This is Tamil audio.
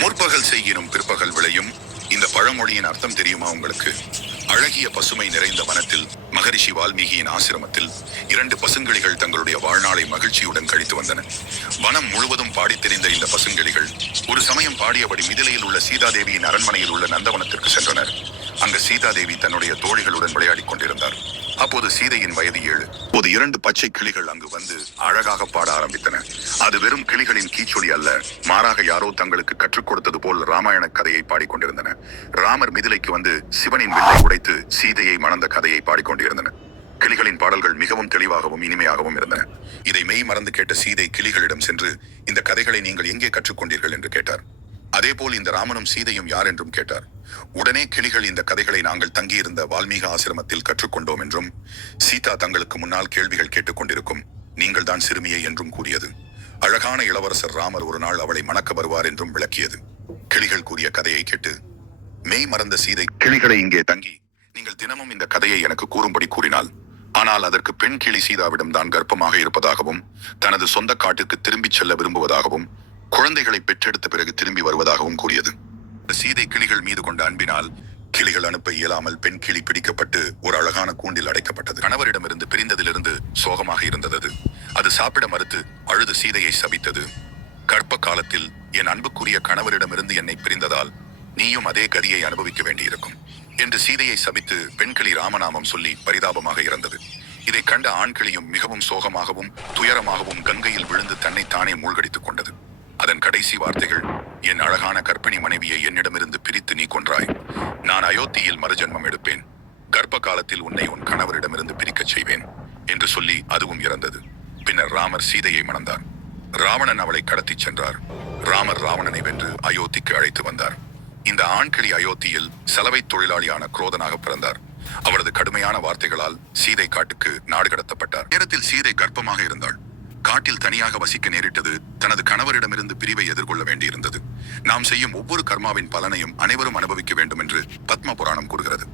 முற்பகல் செய்யினும் பிற்பகல் விளையும். இந்த பழமொழியின் அர்த்தம் தெரியுமா உங்களுக்கு? அழகிய பசுமை நிறைந்த வனத்தில் மகரிஷி வால்மீகியின் ஆசிரமத்தில் 2 பசுங்கிளிகள் தங்களுடைய வாழ்நாளை மகிழ்ச்சியுடன் கழித்து வந்தன. வனம் முழுவதும் பாடித் தெரிந்த இந்த பசுங்கிளிகள் ஒரு சமயம் பாடியபடி மிதிலையில் உள்ள சீதாதேவியின் அரண்மனையில் உள்ள நந்தவனத்திற்கு சென்றனர். அங்கு சீதாதேவி தன்னுடைய தோழிகளுடன் விளையாடிக் கொண்டிருந்தார். அப்போது சீதையின் வயது 7. அப்போது 2 பச்சை கிளிகள் அங்கு வந்து அழகாக பாட ஆரம்பித்தன. அது வெறும் கிளிகளின் கீச்சொலி அல்ல, மாறாக யாரோ தங்களுக்கு கற்றுக் கொடுத்தது போல் ராமாயண கதையை பாடிக்கொண்டிருந்தன. ராமர் மிதிலைக்கு வந்து சிவனின் வில்லை உடைத்து சீதையை மணந்த கதையை பாடிக்கொண்டிருந்தன. கிளிகளின் பாடல்கள் மிகவும் தெளிவாகவும் இனிமையாகவும் இருந்தன. இதை மெய் மறந்து கேட்ட சீதை கிளிகளிடம் சென்று, இந்த கதைகளை நீங்கள் எங்கே கற்றுக்கொண்டீர்கள் என்று கேட்டார். அதேபோல் இந்த ராமனும் சீதையும் யார் என்றும் கேட்டார். உடனே கிளிகள், இந்த கதைகளை நாங்கள் தங்கியிருந்த வால்மீக ஆசிரமத்தில் கற்றுக்கொண்டோம் என்றும், சீதா தங்களுக்கு முன்னால் கேள்விகள் கேட்டுக்கொண்டிருக்கும் நீங்கள் தான் சிறுமியை என்றும் கூறியது. அழகான இளவரசர் ராமர் ஒரு நாள் அவளை மணக்க வருவார் என்றும் விளக்கியது. கிளிகள் கூறிய கதையை கேட்டு மெய் மறந்த சீதை கிளிகளை, இங்கே தங்கி நீங்கள் தினமும் இந்த கதையை எனக்கு கூறும்படி கூறினாள். ஆனால் அதற்கு பெண் கிளி சீதாவிடம் தான் கர்ப்பமாக இருப்பதாகவும், தனது சொந்த காட்டுக்கு திரும்பிச் செல்ல விரும்புவதாகவும், குழந்தைகளை பெற்றெடுத்த பிறகு திரும்பி வருவதாகவும் கூறியது. சீதை கிளிகள் மீது கொண்ட அன்பினால் கிளிகள் அனுப்ப இயலாமல் பெண் கிளி பிடிக்கப்பட்டு ஒரு அழகான கூண்டில் அடைக்கப்பட்டது. கணவரிடமிருந்து பிரிந்ததிலிருந்து சோகமாக இருந்தது. அது சாப்பிட மறுத்து அழுது சீதையை சபித்தது. கர்ப்ப காலத்தில் என் அன்புக்குரிய கணவரிடமிருந்து என்னை பிரிந்ததால் நீயும் அதே கதியை அனுபவிக்க வேண்டியிருக்கும் என்று சீதையை சபித்து பெண்கிளி ராமநாமம் சொல்லி பரிதாபமாக இறந்தது. இதை கண்ட ஆண்கிளியும் மிகவும் சோகமாகவும் துயரமாகவும் கங்கையில் விழுந்து தன்னை தானே மூழ்கடித்துக் கொண்டது. அதன் கடைசி வார்த்தைகள், என் அழகான கர்ப்பிணி மனைவியை என்னிடமிருந்து பிரித்து நீ கொன்றாய். நான் அயோத்தியில் மறுஜன்மம் எடுப்பேன். கர்ப்ப காலத்தில் உன்னை உன் கணவரிடமிருந்து பிரிக்கச் செய்வேன் என்று சொல்லி அதுவும் இறந்தது. பின்னர் ராமர் சீதையை மணந்தார். ராவணன் அவளை கடத்திச் சென்றார். ராமர் ராவணனை வென்று அயோத்திக்கு அழைத்து வந்தார். இந்த ஆண்கிளி அயோத்தியில் சலவை தொழிலாளியான குரோதனாக பிறந்தார். அவரது கடுமையான வார்த்தைகளால் சீதை காட்டுக்கு நாடு கடத்தப்பட்டார். நேரத்தில் சீதை கர்ப்பமாக இருந்தாள். காட்டில் தனியாக வசிக்க நேரிட்டது. தனது கணவரிடமிருந்து பிரிவை எதிர்கொள்ள வேண்டியிருந்தது. நாம் செய்யும் ஒவ்வொரு கர்மாவின் பலனையும் அனைவரும் அனுபவிக்க வேண்டும் என்று பத்ம புராணம் கூறுகிறது.